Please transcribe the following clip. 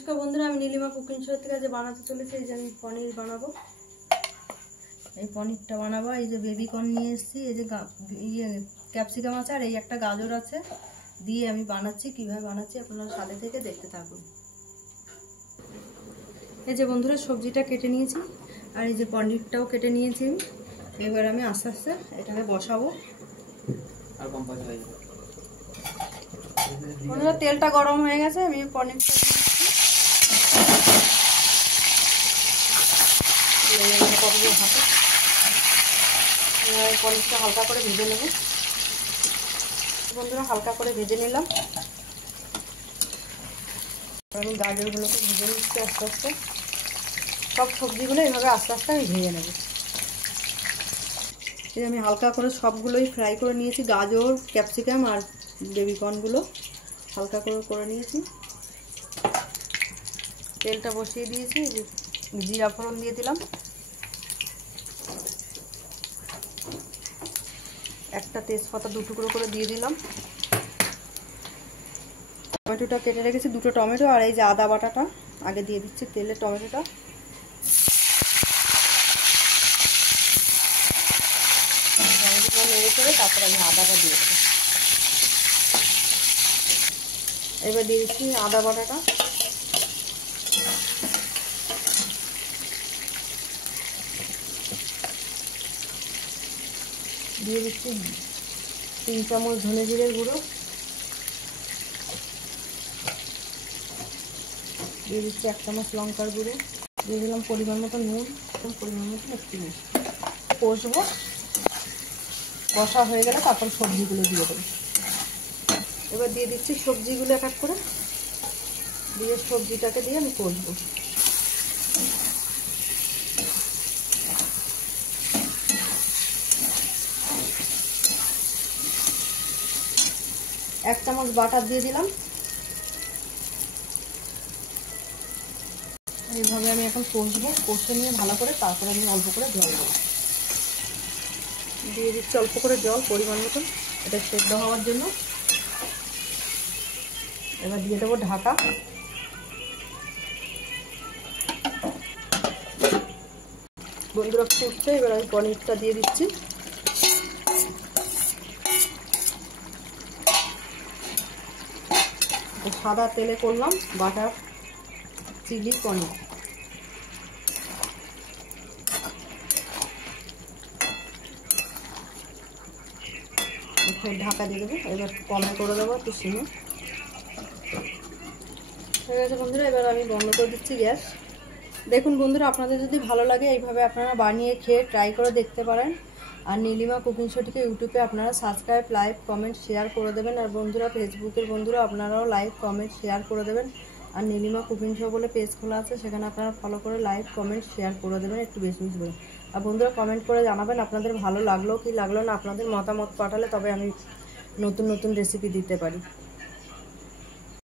নমস্কার বন্ধুরা, আমি নীলিমা কুকিং শো থেকে আজ বানাতে চলেছি। এই যে আমি পনির বানাবো, এই পনিরটা বানাবো। এই যে বেবি কর্ন নিয়ে এসেছি, এই যে ক্যাপসিকাম আছে আর এই একটা গাজর আছে, দিয়ে আমি বানাচ্ছি। কিভাবে বানাচ্ছি আপনারা সাথে থেকে দেখতে থাকুন। এই যে বন্ধুরা সবজিটা কেটে নিয়েছি আর এই যে পনিরটাও কেটে নিয়েছি। এবার আমি আস্তে আস্তে এটাকে বসাবো। বন্ধুরা তেলটা গরম হয়ে গেছে, আমি পনিরটা পনিরটা হালকা করে ভেজে নেব। বন্ধুরা হালকা করে ভেজে নিলাম। আমি গাজরগুলোকে ভেজে নিচ্ছি আস্তে আস্তে। সব সবজিগুলো এইভাবে আস্তে আস্তে আমি ভেজে নেব। এই আমি হালকা করে সবগুলোই ফ্রাই করে নিয়েছি, গাজর, ক্যাপসিকাম আর বেবি কর্নগুলো হালকা করে নিয়েছি। তেলটা বসিয়ে দিয়েছি, জিরা ফোড়ন দিয়ে দিলাম, একটা তেজপাতা দু টুকরো করে দিয়ে দিলাম। টমেটোটা কেটে রেখেছি, দুটো টমেটো আর এই যে আদা বাটাটা আগে দিয়ে দিচ্ছি তেলে। টমেটোটা নেড়ে করে তারপর আমি আদাটা দিয়ে দেবো। এবার দিয়ে দিচ্ছি আদা বাটাটা, দিয়ে দিচ্ছি 3 চামচ ধনে জিরের গুঁড়ো, দিয়ে দিচ্ছি 1 চামচ লঙ্কার গুঁড়ো, দিয়ে দিলাম পরিমাণ মতো নুন, পরিমাণ মতো একটু মিষ্টি। কষবো, কষা হয়ে গেলে তারপর সবজিগুলো দিয়ে দেবো। এবার দিয়ে দিচ্ছি সবজিগুলো এক এক করে, দিয়ে সবজিটাকে দিয়ে আমি কষবো। এক চামচ বাটার দিয়ে দিলাম। এইভাবে আমি এখন কষবো, কষে নিয়ে ভালো করে তারপরে আমি অল্প করে জল দেবো। দিয়ে দিচ্ছি অল্প করে জল পরিমাণ মতন, এটা সেদ্ধ হওয়ার জন্য। এবার দিয়ে দেবো ঢাকা। বন্ধুরা ফুটছে, এবার আমি পনিরটা দিয়ে দিচ্ছি। সাদা তেলে করলাম বাটার চিলি পনির। ঢাকা দিয়ে দেবো, এবার কমে করে দেবো একটু সিমে। হয়ে গেছে বন্ধুরা, এবার আমি বন্ধ করে দিচ্ছি গ্যাস। দেখুন বন্ধুরা, আপনাদের যদি ভালো লাগে এইভাবে আপনারা বানিয়ে খেয়ে ট্রাই করে দেখতে পারেন। আর নীলিমা কুকিং শোটিকে ইউটিউবে আপনারা সাবস্ক্রাইব, লাইক, কমেন্ট, শেয়ার করে দেবেন। আর বন্ধুরা ফেসবুকের বন্ধুরা আপনারাও লাইক, কমেন্ট, শেয়ার করে দেবেন। আর নীলিমা কুকিং শো বলে পেজ খোলা আছে, সেখানে আপনারা ফলো করে লাইক, কমেন্ট, শেয়ার করে দেবেন একটু বেশি বেশি করে। আর বন্ধুরা কমেন্ট করে জানাবেন আপনাদের ভালো লাগলো কি লাগলো না। আপনাদের মতামত পাঠালে তবে আমি নতুন নতুন রেসিপি দিতে পারি।